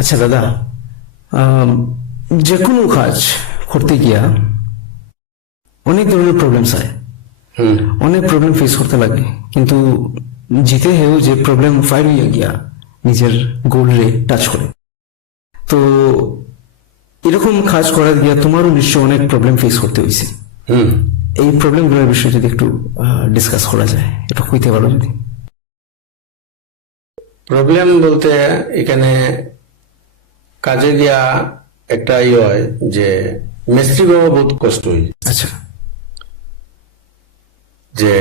আচ্ছা দাদা, যে কোনো কাজ করতে গিয়া অনেক ধরনের প্রবলেমস হয়, অনেক প্রবলেম ফেস করতে লাগে, কিন্তু জিতে হেও যে প্রবলেম ফাইল হইয়া গিয়া নিজের গোল রে টাচ করে। তো এরকম কাজ করার গিয়া তোমারও নিশ্চয় অনেক প্রবলেম ফেস করতে হয়েছে। এই প্রবলেমগুলোর বিষয়ে যদি একটু ডিসকাস করা যায়, একটু কইতে পারো যদি। প্রবলেম বলতে এখানে কাজে গিয়া একটা হয় যে মিস্ত্রি বাবা বহুত কষ্ট হই। আচ্ছা, যে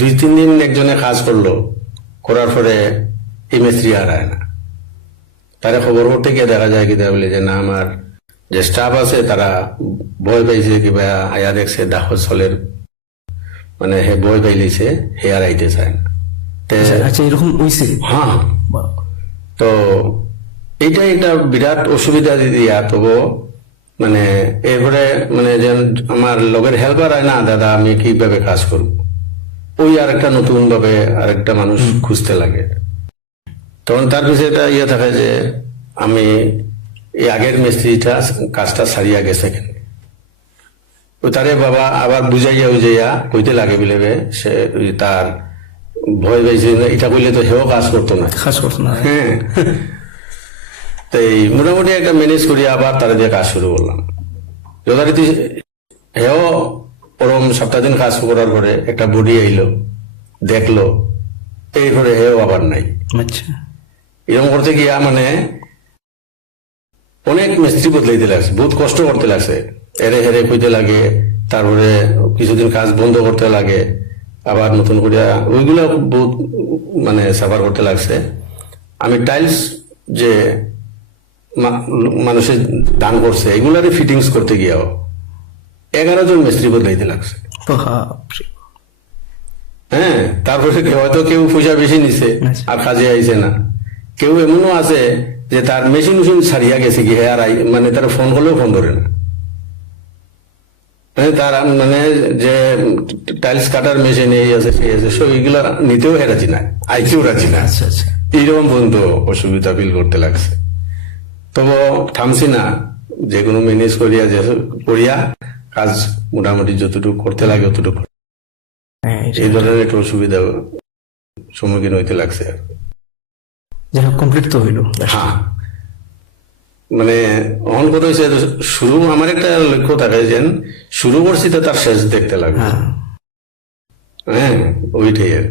2-3 দিন একজনে কাজ করলো, করার পরে এই মিস্ত্রি আর আয় না। তারা খবর করতে গিয়ে দেখা যায় কি বলে যে না, আমার যে স্টাফ আছে তারা ভয় পাইছে, কিবা আয়া দেখছে দাহর চলের, মানে হে ভয় পাইলিছে, হে আর আইতে চায় না। আচ্ছা, এরকম হয়েছে? হ্যাঁ, তো এইটা একটা বিরাট অসুবিধা দিয়া। তবু মানে এরপরে মানে যে আমার লগের হেল্পার হয় না, দাদা আমি কিভাবে কাজ করব, ওই আর একটা নতুন ভাবে আরেকটা মানুষ খুঁজতে লাগে। তখন তার পিছনে এটা ইয়ে থাকে যে আমি এই আগের মিস্ত্রিটা কাজটা সারিয়া গেছে কেন, ও তারে বাবা আবার বুঝাইয়া উজাইয়া কইতে লাগে বিলেবে সে তার ভয় পাইছে, এটা কইলে তো হেও কাজ করতো না। হ্যাঁ, তাই মোটামুটি একটা ম্যানেজ করি আবার তারা দিয়ে কাজ শুরু করলাম। যথারীতি হেও ওরম সপ্তাহ দিন কাজ করার পরে একটা বডি আইলো, দেখলো, এরপরে হেও আবার নাই। আচ্ছা, এরকম করতে গিয়া মানে অনেক মিস্ত্রি বদলাইতে লাগছে, বহুত কষ্ট করতে লাগছে, এরে হেরে কইতে লাগে, তারপরে কিছুদিন কাজ বন্ধ করতে লাগে, আবার নতুন করে ওইগুলো বহুত মানে সাফার করতে লাগছে। আমি টাইলস যে মানুষের দান করছে এগুলারে ফিটিংস করতে গিয়েও 11 জন মিস্ত্রি বদলাইতে লাগছে। হ্যাঁ, তারপরে হয়তো কেউ পয়সা বেশি নিছে আর কাজে আইছে না, কেউ এমনও আছে যে তার মেশিন মেশিন ছাড়িয়া গেছে কি, আর মানে তারা ফোন করলেও ফোন ধরে না। তার মানে যে টাইলস কাটার মেশিন এই আছে সেই আছে, সব এগুলা নিতেও রাজি না, আইতেও রাজি না। আচ্ছা আচ্ছা, এইরকম পর্যন্ত অসুবিধা ফিল করতে লাগছে। তবু থামছি না, যে কোনো ম্যানেজ করিয়া যে করিয়া কাজ মোটামুটি যতটুকু করতে লাগে অতটুকু। এই ধরনের একটা অসুবিধা সম্মুখীন হইতে লাগছে। কমপ্লিট তো হইলো। হ্যাঁ, মানে অন কথা হয়েছে শুরু, আমার একটা লক্ষ্য থাকে যে শুরু করছি তো তার শেষ দেখতে লাগবে। হ্যাঁ, ওইটাই আর